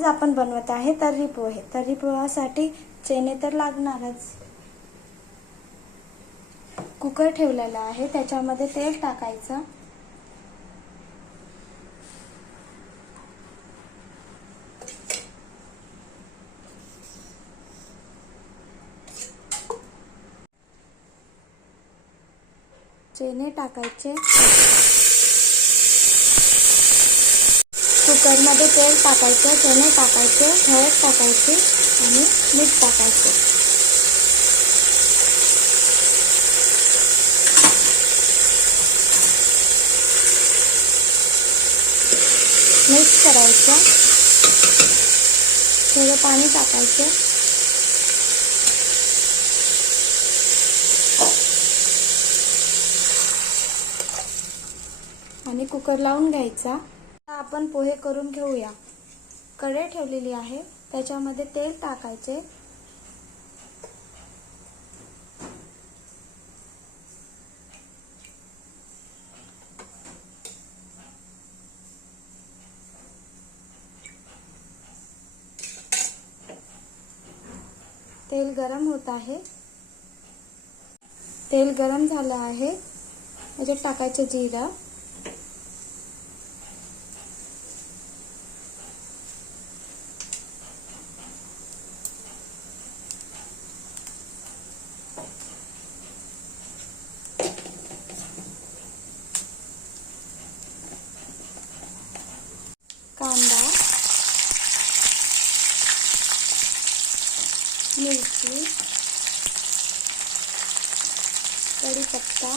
आज आपण बनवत आहे तर्री पोहे तर्री पोहासाठी चेने तर लागणारच. कुकर ठेवलेला आहे त्याच्यामध्ये तेल टाकायचं. चेने टाकायचे. कुकरमध्ये तेल टाकायचं चणे टाकायचे हळद टाकायची आणि मीठ टाकायचे. मिक्स करायचं. थोडं पाणी टाकायचं. आणि कुकर लावून घ्यायचा. आपण पोहे करून घेऊया. कढई ठेवलेली आहे. त्याच्यामध्ये तेल टाकायचे. तेल गरम होत आहे. तेल गरम झालं आहे. त्याच्यात टाकायचं जिरं. कांदा मिरची कढीपत्ता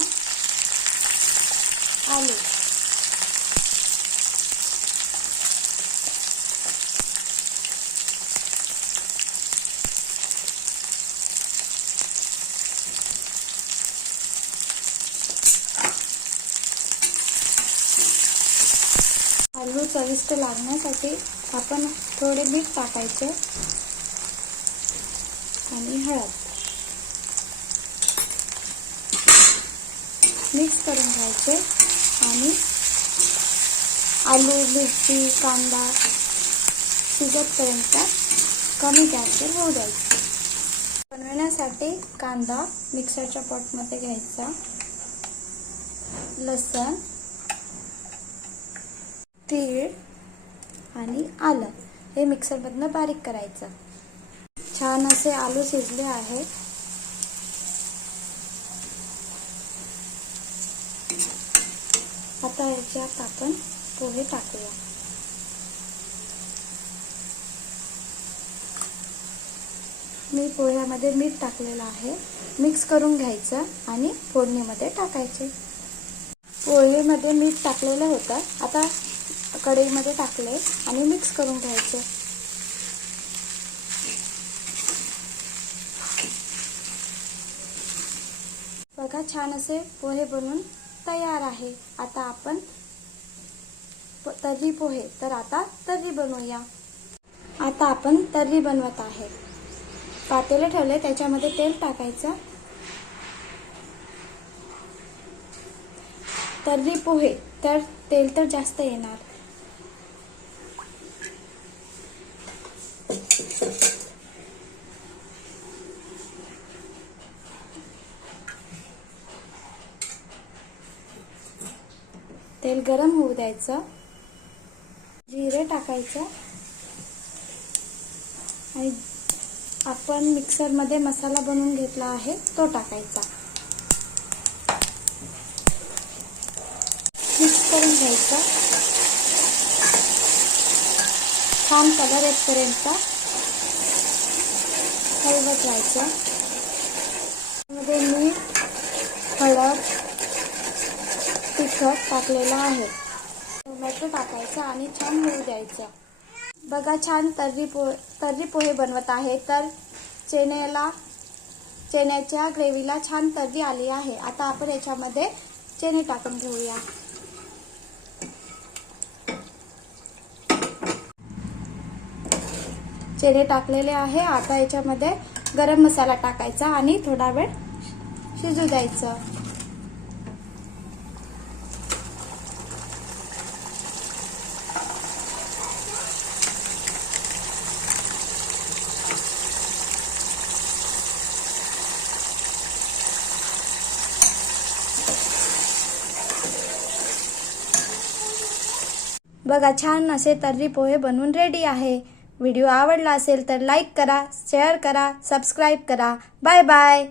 आलू. तांदूळ चविष्ट लागण्यासाठी आपण थोडे मीठ टाकायचे आणि हळद. मिक्स करून घ्यायचे आणि आलू मिरची कांदा शिजतपर्यंत कमी गॅसवर होऊ द्यायचे. बनवण्यासाठी कांदा मिक्सरच्या पॉटमध्ये घ्यायचा लसण तीळ आणि आलं. हे मिक्सरमधनं बारीक करायचं. छान असे आलू शिजले आहे आता याच्यात आपण पोहे टाकूया. मी पोह्यामध्ये मीठ टाकलेलं आहे. मिक्स करून घ्यायचं आणि फोडणीमध्ये टाकायचे. पोहेमध्ये मीठ टाकलेलं होतं. आता कढईमध्ये टाकले आणि मिक्स करून घ्यायचे. बघा छान असे पोहे बनवून तयार आहे. आता आपण तर्री पोहे. तर आता तर्री बनवूया. आता आपण तर्री बनवत आहे. पातेले ठेवले त्याच्यामध्ये तेल टाकायचं. तर्री पोहे तर तेल तर जास्त येणार. तेल गरम होऊ द्यायचं. जिरे टाकायचं. आणि आपण मिक्सरमध्ये मसाला बनवून घेतला आहे तो टाकायचा. मिक्स करून घ्यायचं. छान कलर येतपर्यंत हलवत राहायचं. मध्ये मीठ हळद तिखट टाकलेलं आहे. टोमॅटो टाकायचं आणि छान होऊ द्यायचं. बघा छान तर्री पो तर्री पोहे बनवत आहे. तर चेन्याला चेन्याच्या ग्रेव्हीला छान तर्री आली आहे. आता आपण याच्यामध्ये चेने टाकून घेऊया. चेने टाकलेले आहे. आता याच्यामध्ये गरम मसाला टाकायचा आणि थोडा वेळ शिजू द्यायचं. बघा छान असे तर्री पोहे बनवून रेडी आहे. व्हिडिओ आवडला असेल तर लाईक करा शेअर करा सबस्क्राईब करा. Bye bye